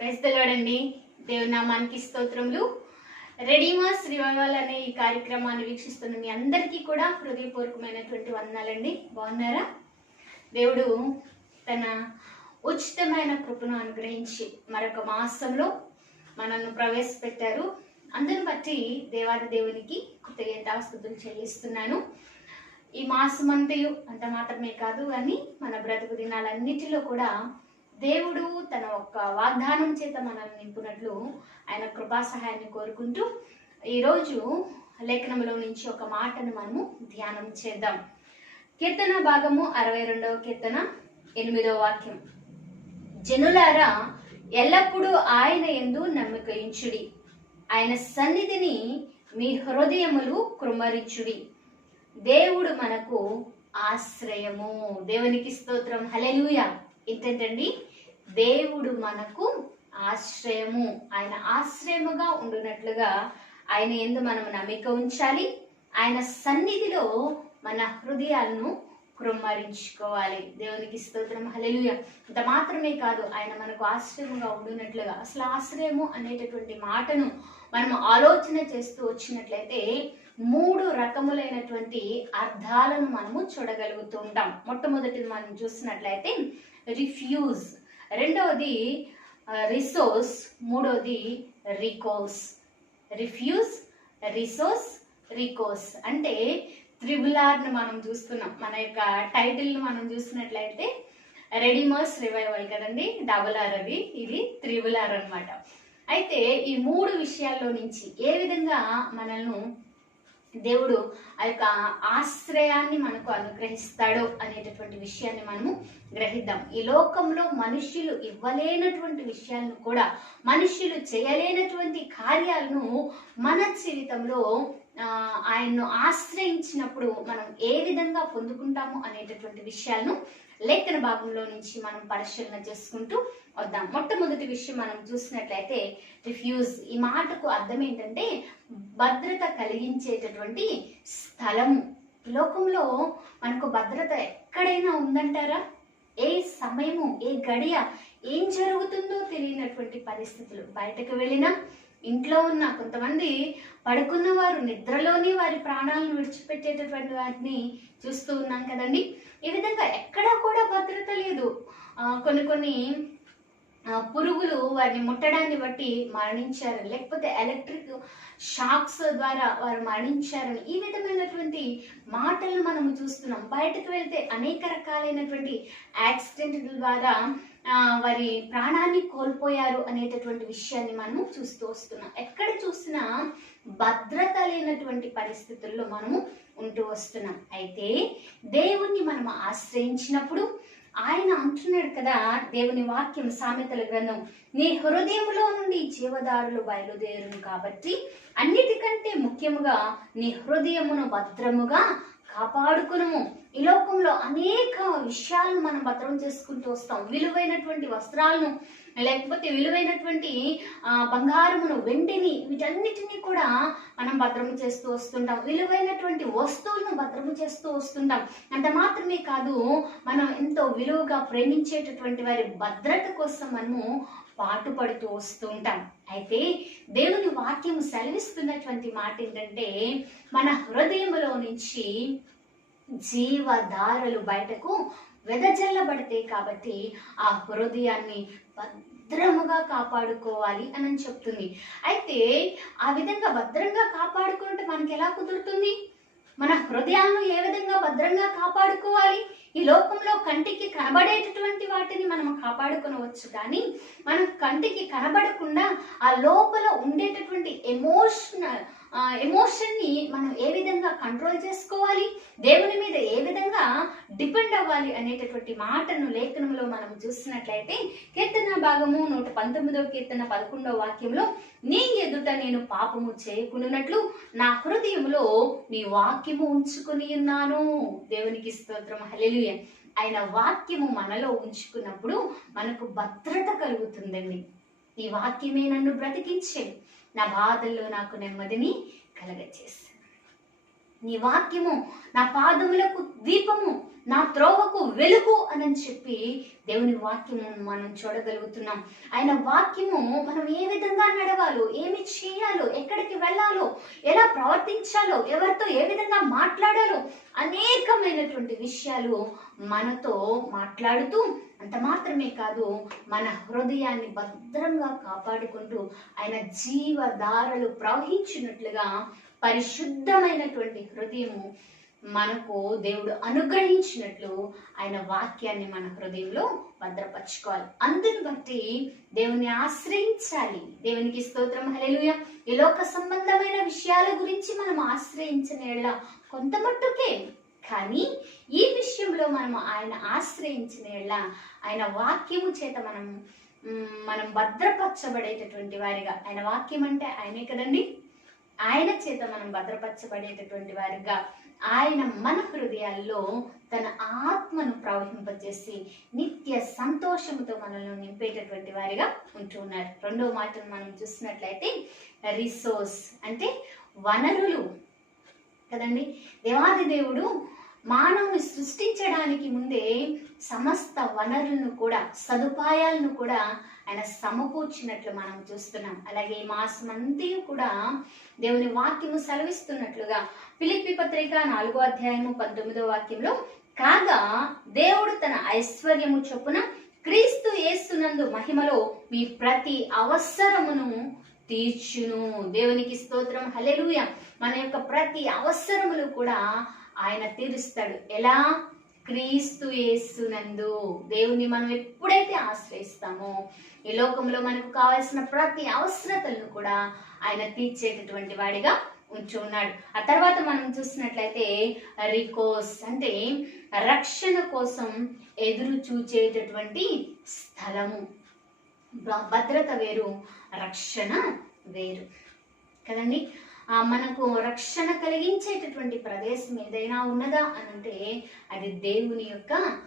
క్రైస్తవుడండి దేవుని నామానికి స్తోత్రములు. రెడీమర్స్ రివైవల్ అనే ఈ కార్యక్రమాన్ని వీక్షిస్తున్న మీ అందరికీ కూడా హృదయపూర్వకమైనటువంటి వందనాలండి. బాగున్నారా? దేవుడు తన ఉచితమైన కృపను అనుగ్రహించి మరొక మాసంలో మనల్ని ప్రవేశపెట్టారు. అందరిని బట్టి దేవాది దేవునికి కృతజ్ఞతాస్తుతులు చెల్లిస్తున్నాను. ఈ మాసమంతయు అంత మాత్రమే కాదు అని మన బ్రతుకు దినాలన్నిటిలో కూడా దేవుడు తన ఒక్క వాగ్దానం చేత మనల్ని నింపునట్లు ఆయన కృపా సహాయాన్ని కోరుకుంటూ ఈరోజు లేఖనంలో నుంచి ఒక మాటను మనము ధ్యానం చేద్దాం. కీర్తన భాగము అరవై రెండవ కీర్తన ఎనిమిదవ వాక్యం. జనులారా ఎల్లప్పుడూ ఆయన ఎందు నమ్మకయించుడి. ఆయన సన్నిధిని మీ హృదయములు కృమ్మరించుడి దేవుడు మనకు ఆశ్రయము. దేవునికి స్తోత్రం. హలెలుయ ఏంటంటండి దేవుడు మనకు ఆశ్రయము. ఆయన ఆశ్రయముగా ఉండునట్లుగా ఆయన ఎందు మనం నమ్మిక ఉంచాలి. ఆయన సన్నిధిలో మన హృదయాలను కృమ్మరించుకోవాలి దేవునికి స్తోత్రం. హలెలుయ ఇంత మాత్రమే కాదు ఆయన మనకు ఆశ్రయముగా ఉండునట్లుగా. అసలు ఆశ్రయము అనేటటువంటి మాటను మనం ఆలోచన చేస్తూ వచ్చినట్లయితే మూడు రకములైనటువంటి అర్థాలను మనము చూడగలుగుతూ ఉంటాం మొట్టమొదటిది మనం చూసినట్లయితే రిఫ్యూజ్ రెండవది రిసోర్స్ మూడవది రికోస్ రిఫ్యూజ్ రిసోర్స్ రికోస్ అంటే త్రిబులార్ని మనం చూస్తున్నాం. మన యొక్క టైటిల్ని మనం చూసినట్లయితే రెడీమర్స్ రివైవల్ కదండి? డబుల్ ఆర్ అది. ఇది త్రిబుల్ ఆర్ అనమాట అయితే ఈ మూడు విషయాల్లో నుంచి ఏ విధంగా మనల్ని దేవుడు ఆ యొక్క ఆశ్రయాన్ని మనకు అనుగ్రహిస్తాడో అనేటటువంటి విషయాన్ని మనము గ్రహిద్దాం. ఈ లోకంలో మనుష్యులు ఇవ్వలేనటువంటి విషయాలను కూడా మనుష్యులు చేయలేనటువంటి కార్యాలను మన జీవితంలో ఆయన్ను ఆశ్రయించినప్పుడు మనం ఏ విధంగా పొందుకుంటాము అనేటటువంటి విషయాలను లేఖన భాగంలో నుంచి మనం పరిశీలన చేసుకుంటూ వద్దాం. మొట్టమొదటి విషయం మనం చూసినట్లయితే రిఫ్యూజ్ ఈ మాటకు అర్థం ఏంటంటే భద్రత కలిగించేటటువంటి స్థలము. లోకంలో మనకు భద్రత ఎక్కడైనా ఉందంటారా? ఏ సమయము ఏ గడియ ఏం జరుగుతుందో తెలియనటువంటి పరిస్థితులు. బయటకు వెళ్ళినా ఇంట్లో ఉన్న కొంతమంది పడుకున్న వారు నిద్రలోనే వారి ప్రాణాలను విడిచిపెట్టేటటువంటి వాటిని చూస్తూ ఉన్నాం కదండి. ఈ విధంగా ఎక్కడా కూడా భద్రత లేదు. కొన్ని కొన్ని పురుగులు వారిని ముట్టడాన్ని బట్టి మరణించారు లేకపోతే ఎలక్ట్రిక్ షాక్స్ ద్వారా వారు మరణించారని ఈ విధమైనటువంటి మాటలను మనము చూస్తున్నాం. బయటకు వెళ్తే అనేక రకాలైనటువంటి యాక్సిడెంట్ల ద్వారా వారి ప్రాణాన్ని కోల్పోయారు అనేటటువంటి విషయాన్ని మనం చూస్తూ వస్తున్నాం. ఎక్కడ చూసినా భద్రత లేనటువంటి పరిస్థితుల్లో మనము ఉంటూ వస్తున్నాం. అయితే దేవుణ్ణి మనం ఆశ్రయించినప్పుడు ఆయన అంటున్నాడు కదా దేవుని వాక్యం సామెతల గ్రంథం నీ హృదయంలో నుండి జీవదారులు బయలుదేరును కాబట్టి అన్నిటికంటే ముఖ్యముగా నీ హృదయమును భద్రముగా కాపాడుకును ఈ లోకంలో అనేక విషయాలను మనం భద్రం చేసుకుంటూ వస్తాం. విలువైనటువంటి వస్త్రాలను లేకపోతే విలువైనటువంటి బంగారమును వెండిని వీటన్నిటినీ కూడా మనం భద్రము చేస్తూ వస్తుంటాం. విలువైనటువంటి వస్తువులను భద్రము చేస్తూ వస్తుంటాం. అంత మాత్రమే కాదు మనం ఎంతో విలువగా ప్రేమించేటటువంటి వారి భద్రత కోసం మనము పాటుపడుతూ వస్తుంటాం. అయితే దేవుని వాక్యం సెలవిస్తున్నటువంటి మాట ఏంటంటే మన హృదయములో నుంచి జీవధారలు బయటకు వెదజల్లబడతాయి కాబట్టి ఆ హృదయాన్ని భద్రముగా కాపాడుకోవాలి అని చెప్తుంది అయితే ఆ విధంగా భద్రంగా కాపాడుకుంటే మనకి ఎలా కుదురుతుంది? మన హృదయాలను ఏ విధంగా భద్రంగా కాపాడుకోవాలి? ఈ లోకంలో కంటికి కనబడేటటువంటి వాటిని మనం కాపాడుకునవచ్చు. కానీ మనం కంటికి కనబడకుండా ఆ లోపల ఉండేటటువంటి ఎమోషనల్ ఎమోషన్ని మనం ఏ విధంగా కంట్రోల్ చేసుకోవాలి? దేవుని మీద ఏ విధంగా డిపెండ్ అవ్వాలి అనేటటువంటి మాటను లేఖనంలో మనం చూసినట్లయితే కీర్తన భాగము నూట పంతొమ్మిదవ కీర్తన పదకొండవ వాక్యంలో నీ ఎదుట నేను పాపము చేయకుండానట్లు నా హృదయంలో నీ వాక్యము ఉంచుకుని ఉన్నాను. దేవునికి స్తోత్రం. హలెలుయ ఆయన వాక్యము మనలో ఉంచుకున్నప్పుడు మనకు భద్రత కలుగుతుందండి. ఈ వాక్యమే నన్ను బ్రతికించేది నా బాధల్లో నాకు నెమ్మదిని కలగచేస్తుంది నీ వాక్యము నా పాదములకు దీపము నా త్రోవకు వెలుగు అని చెప్పి దేవుని వాక్యము మనం చూడగలుగుతున్నాం. ఆయన వాక్యము మనం ఏ విధంగా నడవాలో ఏమి చేయాలో ఎక్కడికి వెళ్ళాలో ఎలా ప్రవర్తించాలో ఎవరితో ఏ విధంగా మాట్లాడాలో అనేకమైనటువంటి విషయాలు మనతో మాట్లాడుతూ అంత మాత్రమే కాదు మన హృదయాన్ని భద్రంగా కాపాడుకుంటూ ఆయన జీవధారలు ప్రవహించినట్లుగా పరిశుద్ధమైనటువంటి హృదయము మనకు దేవుడు అనుగ్రహించినట్లు ఆయన వాక్యాన్ని మన హృదయంలో భద్రపరచుకోవాలి. అందుని బట్టి దేవుని ఆశ్రయించాలి. దేవునికి స్తోత్రం. హల్లెలూయా. ఈ లోక సంబంధమైన విషయాల గురించి మనం ఆశ్రయించిన ఎడల కొంత మట్టుకే. కానీ ఈ విషయంలో మనం ఆయన ఆశ్రయించిన ఎడల ఆయన వాక్యము చేత మనం మనం భద్రపరచబడేటటువంటి వారిగా. ఆయన వాక్యం అంటే ఆయనే కదండి? ఆయన చేత మనం భద్రపరచబడేటటువంటి వారిగా ఆయన మన హృదయాల్లో తన ఆత్మను ప్రవహింపజేసి నిత్య సంతోషంతో మనల్ని నింపేటటువంటి వారిగా ఉంటూ ఉన్నారు. రెండో మాటను మనం చూసినట్లయితే రిసోర్స్ అంటే వనరులు కదండి. దేవాది దేవుడు మానవుని సృష్టించడానికి ముందే సమస్త వనరులను కూడా సదుపాయాలను కూడా ఆయన సమకూర్చినట్లు మనం చూస్తున్నాం. అలాగే ఈ మాసం కూడా దేవుని వాక్యము సెలవిస్తున్నట్లుగా పిలిపి పత్రిక నాలుగో అధ్యాయము పంతొమ్మిదో వాక్యంలో కాగా దేవుడు తన ఐశ్వర్యము చొప్పున క్రీస్తు యేసునందు మహిమలో మీ ప్రతి అవసరమును తీర్చును. దేవునికి స్తోత్రం. హలెలుయ మన యొక్క ప్రతి అవసరములు కూడా ఆయన తీరుస్తాడు. ఎలా? క్రీస్తు యేసునందు. దేవుణ్ణి మనం ఎప్పుడైతే ఆశ్రయిస్తామో ఈ లోకంలో మనకు కావాల్సిన ప్రతి అవసరతలను కూడా ఆయన తీర్చేటటువంటి వాడిగా ఉంచి ఉన్నాడు. ఆ తర్వాత మనం చూసినట్లయితే రికోస్ అంటే రక్షణ కోసం ఎదురు చూచేటటువంటి స్థలము. భద్రత వేరు రక్షణ వేరు. కదండి? మనకు రక్షణ కలిగించేటటువంటి ప్రదేశం ఏదైనా ఉన్నదా అని అంటే అది దేవుని యొక్క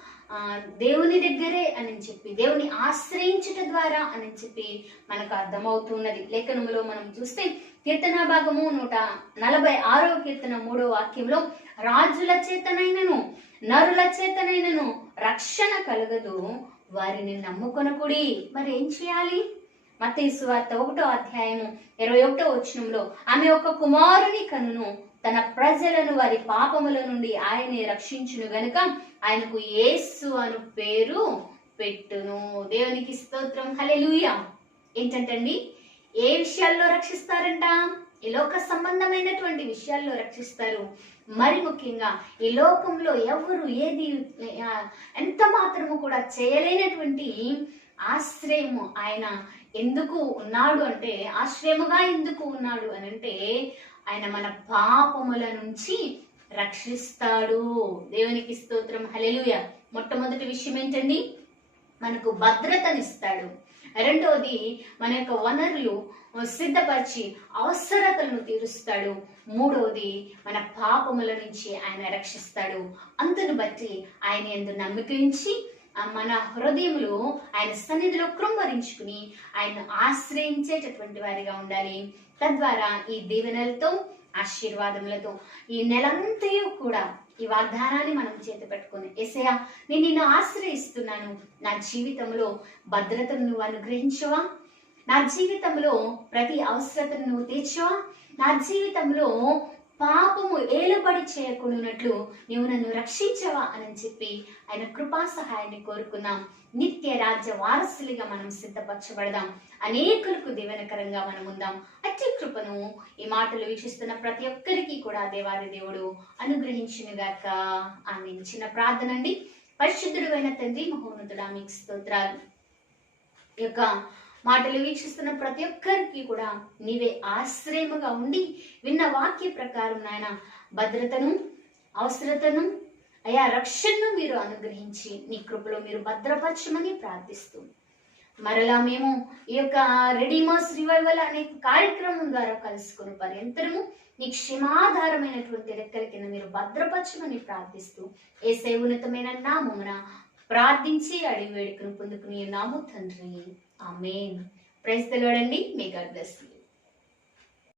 దేవుని దగ్గరే అని చెప్పి దేవుని ఆశ్రయించుట ద్వారా అని చెప్పి మనకు అర్థమవుతున్నది. లేఖనములో మనం చూస్తే కీర్తన భాగము నూట నలభై ఆరో కీర్తన మూడో వాక్యంలో రాజుల చేతనైనను నరుల చేతనైనను రక్షణ కలగదు వారిని నమ్ముకొనకుడి. మరి ఏం చేయాలి? మతీ సువార్త ఒకటో అధ్యాయము ఇరవై ఒకటో వచనంలో ఆమె ఒక కుమారుని కనును తన ప్రజలను వారి పాపముల నుండి ఆయనే రక్షించును గనుక ఆయనకు యేసు అను పేరు పెట్టును. దేవునికి స్తోత్రం. హల్లెలూయా. ఏంటంటండి? ఏ విషయాల్లో రక్షిస్తారంట? ఈ లోక సంబంధమైనటువంటి విషయాల్లో రక్షిస్తారు. మరి ముఖ్యంగా ఈ లోకంలో ఎవరు ఏది ఎంత మాత్రము కూడా చేయలేనటువంటి ఆశ్రయము ఆయన ఎందుకు ఉన్నాడు అంటే ఆశ్రయముగా ఎందుకు ఉన్నాడు అని అంటే ఆయన మన పాపముల నుంచి రక్షిస్తాడు. దేవునికి స్తోత్రం. హలెలుయ మొట్టమొదటి విషయం ఏంటండి? మనకు భద్రతనిస్తాడు. రెండవది మన యొక్క వనరులు సిద్ధపరిచి అవసరతలను తీరుస్తాడు. మూడవది మన పాపముల నుంచి ఆయన రక్షిస్తాడు. అందును బట్టి ఆయన ఎందు నమ్మకించి మన హృదయములు ఆయన సన్నిధిలో కృంభరించుకుని ఆయన ఆశ్రయించేటటువంటి వారిగా ఉండాలి. తద్వారా ఈ దీవెనలతో ఆశీర్వాదములతో ఈ నెలంతయు కూడా ఈ వాగ్దానాన్ని మనం చేతి పెట్టుకుని ఎసయా నేను నిన్ను ఆశ్రయిస్తున్నాను. నా జీవితంలో భద్రతను నువ్వు అనుగ్రహించవా? నా జీవితంలో ప్రతి అవసరతను నువ్వు తీర్చవా? నా జీవితంలో పాపము ఏలుబడి చేయకుండానట్లు నీవు నన్ను రక్షించవా అని చెప్పి ఆయన కృపా సహాయాన్ని కోరుకున్నాం నిత్య రాజ్య వారసులుగా మనం సిద్ధపరచబడదాం. అనేకులకు దీవెనకరంగా మనం ఉందాం. అట్టి కృపను ఈ మాటలు వీక్షిస్తున్న ప్రతి ఒక్కరికి కూడా దేవాది దేవుడు అనుగ్రహించినగాక ఆమె చిన్న ప్రార్థన అండి. పరిశుద్ధుడు అయిన తండ్రి మహోన్నతుడా మీకు స్తోత్రాలు. ఈ యొక్క మాటలు వీక్షిస్తున్న ప్రతి ఒక్కరికి కూడా నీవే ఆశ్రయముగా ఉండి విన్న వాక్య ప్రకారం నాయన భద్రతను అవసరతను అయా రక్షణను మీరు అనుగ్రహించి నీ కృపలో మీరు భద్రపరచమని ప్రార్థిస్తూ. మరలా మేము ఈ యొక్క రెడీమాస్ రివైవల్ అనే కార్యక్రమం ద్వారా కలుసుకుని పర్యంతరము నీ క్షమాధారమైనటువంటి రెక్కల కింద మీరు భద్రపరచమని ప్రార్థిస్తూ ఏ సేవున్నతమైన నామమున ప్రార్థించి అడిగి వేడుకను పొందుకుని నాము తండ్రి. ఆమెన్ ప్రైజ్ తెలవడండి మీ గాడ్ బ్లెస్ యూ